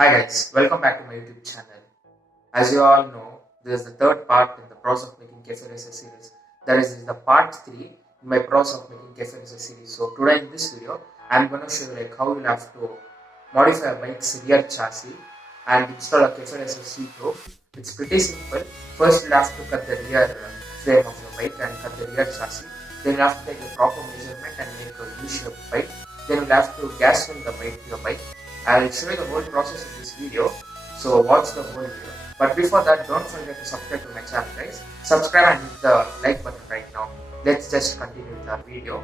Hi guys, welcome back to my YouTube channel. As you all know, this is the third part in the process of making Cafe Racer series. That is the part 3 in my process of making Cafe Racer series. So today in this video, I'm going to show you how you'll have to modify a bike's rear chassis and install a Cafe Racer seat roof. It's pretty simple. First you'll have to cut the rear frame of your bike and cut the rear chassis. Then you'll have to take the proper measurement and make a U-shaped bike. Then you'll have to gas fill the bike to your bike. I'll show you the whole process in this video, so watch the whole video. But before that, don't forget to subscribe to my channel guys. Subscribe and hit the like button right now. Let's just continue with our video.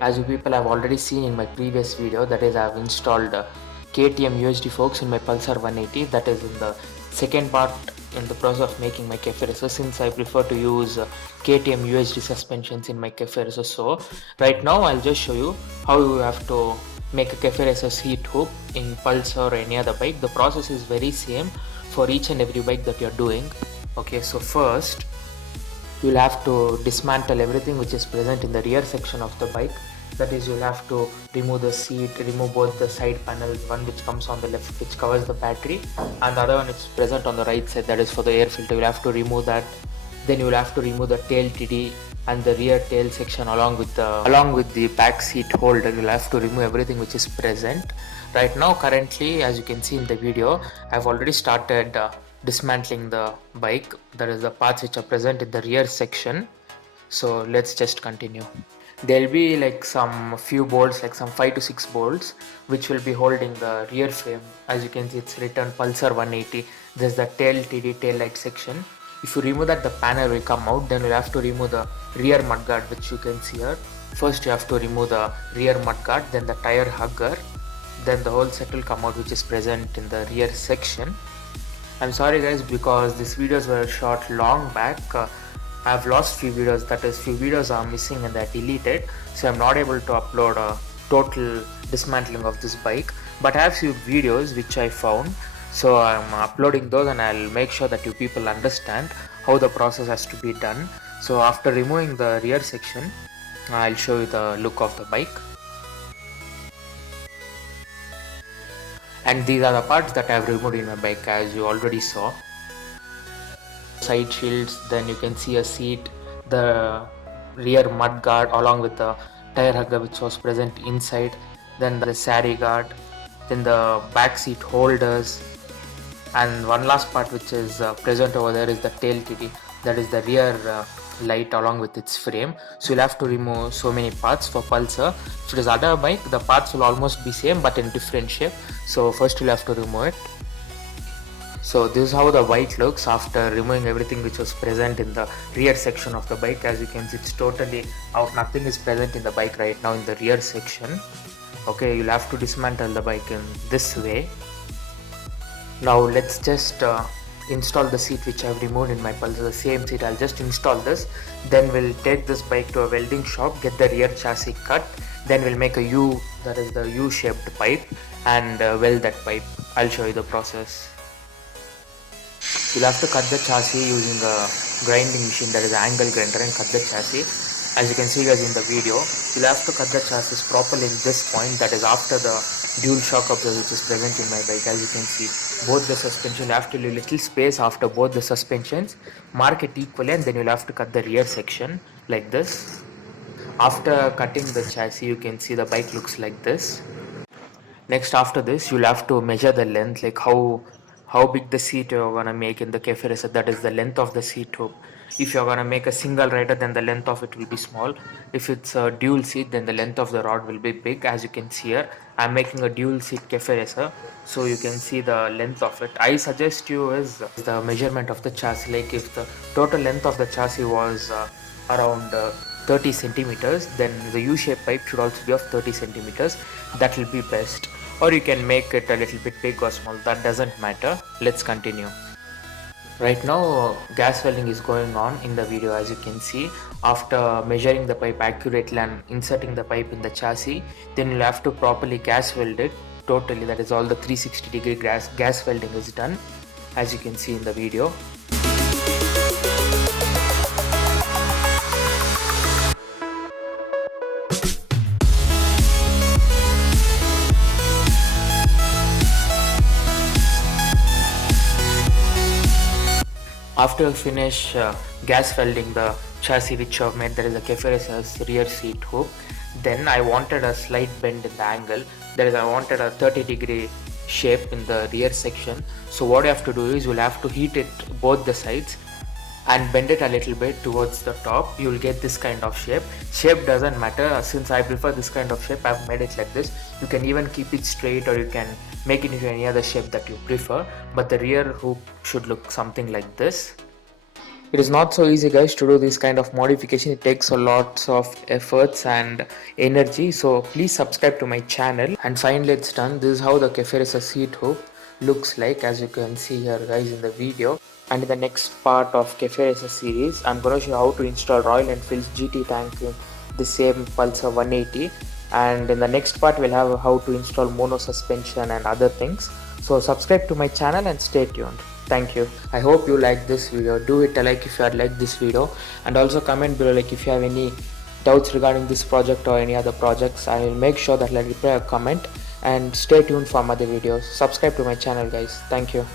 As you people have already seen in my previous video, that is I have installed KTM UHD forks in my Pulsar 180. That is in the second part in the process of making my Cafe Racer, since I prefer to use KTM UHD suspensions in my Cafe Racer. So right now I'll just show you how you have to make a Cafe Racer seat hoop in Pulsar or any other bike. The process is very same for each and every bike that you're doing. Okay, so first you'll have to dismantle everything which is present in the rear section of the bike. That is, you'll have to remove the seat, remove both the side panels, one which comes on the left which covers the battery and the other one is present on the right side, that is for the air filter. You'll have to remove that. Then you'll have to remove the tail TD and the rear tail section along with the back seat holder. You'll have to remove everything which is present. Right now currently, as you can see in the video, I've already started dismantling the bike. That is the parts which are present in the rear section. So let's just continue. There'll be like some few bolts, like some 5 to 6 bolts which will be holding the rear frame. As you can see, it's written Pulsar 180. There's the tail TD tail light section. If you remove that, the panel will come out. Then you'll have to remove the rear mudguard which you can see here. First you have to remove the rear mudguard, then the tire hugger, then the whole set will come out which is present in the rear section. I'm sorry guys, because these videos were shot long back. I've lost few videos, that is few videos are missing and they're deleted, so I'm not able to upload a total dismantling of this bike, but I have few videos which I found, so I'm uploading those and I'll make sure that you people understand how the process has to be done. So after removing the rear section, I'll show you the look of the bike. And these are the parts that I have removed in my bike, as you already saw. Side shields, then you can see a seat, the rear mud guard along with the tire hugger which was present inside, then the sari guard, then the back seat holders, and one last part which is present over there is the tail TD, that is the rear light along with its frame. So you'll have to remove so many parts for Pulsar. If it is other bike, the parts will almost be same but in different shape. So first you'll have to remove it. So this is how the bike looks after removing everything which was present in the rear section of the bike. As you can see, it's totally out, nothing is present in the bike right now in the rear section. Okay, you'll have to dismantle the bike in this way. Now let's just install the seat which I've removed in my Pulsar, the same seat. I'll just install this, then we'll take this bike to a welding shop, get the rear chassis cut, then we'll make a U, that is the U-shaped pipe, and weld that pipe. I'll show you the process. You'll have to cut the chassis using a grinding machine, that is an angle grinder, and cut the chassis. As you can see guys in the video, you'll have to cut the chassis properly in this point, that is after the dual shock absorber which is present in my bike. As you can see, both the suspension, you have to leave little space after both the suspensions, mark it equally, and then you'll have to cut the rear section like this. After cutting the chassis, you can see the bike looks like this. Next, after this, you'll have to measure the length, like how big the seat you're gonna make in the Cafe Racer, that is the length of the seat hoop. If you're gonna make a single rider, then the length of it will be small. If it's a dual seat, then the length of the rod will be big. As you can see here, I'm making a dual seat Cafe Racer, so you can see the length of it. I suggest you is the measurement of the chassis, like if the total length of the chassis was around 30 centimeters, then the U-shaped pipe should also be of 30 centimeters. That will be best. Or you can make it a little bit big or small, that doesn't matter. Let's continue. Right now gas welding is going on in the video. As you can see, after measuring the pipe accurately and inserting the pipe in the chassis, then you'll have to properly gas weld it totally, that is all the 360-degree gas welding is done, as you can see in the video. After I finish gas welding the chassis which I've made, there is a cafe racer's rear seat hook. Then I wanted a slight bend in the angle. I wanted a 30-degree shape in the rear section. So what you have to do is you'll have to heat it both the sides and bend it a little bit towards the top. You'll get this kind of shape doesn't matter. Since I prefer this kind of shape, I've made it like this. You can even keep it straight or you can make it into any other shape that you prefer, but the rear hook should look something like this. It is not so easy, guys, to do this kind of modification. It takes a lot of efforts and energy, so please subscribe to my channel. And finally it's done. This is how the Cafe Racer seat hook looks like, as you can see here, guys, in the video. And in the next part of Cafe Racer series, I'm going to show you how to install Royal Enfield's GT tank in the same Pulsar 180. And in the next part we'll have how to install mono suspension and other things. So subscribe to my channel and stay tuned. Thank you. I hope you like this video. Do hit a like if you had liked this video, and also comment below like if you have any doubts regarding this project or any other projects. I will make sure that I'll reply a comment, and stay tuned for other videos. Subscribe to my channel, guys. Thank you.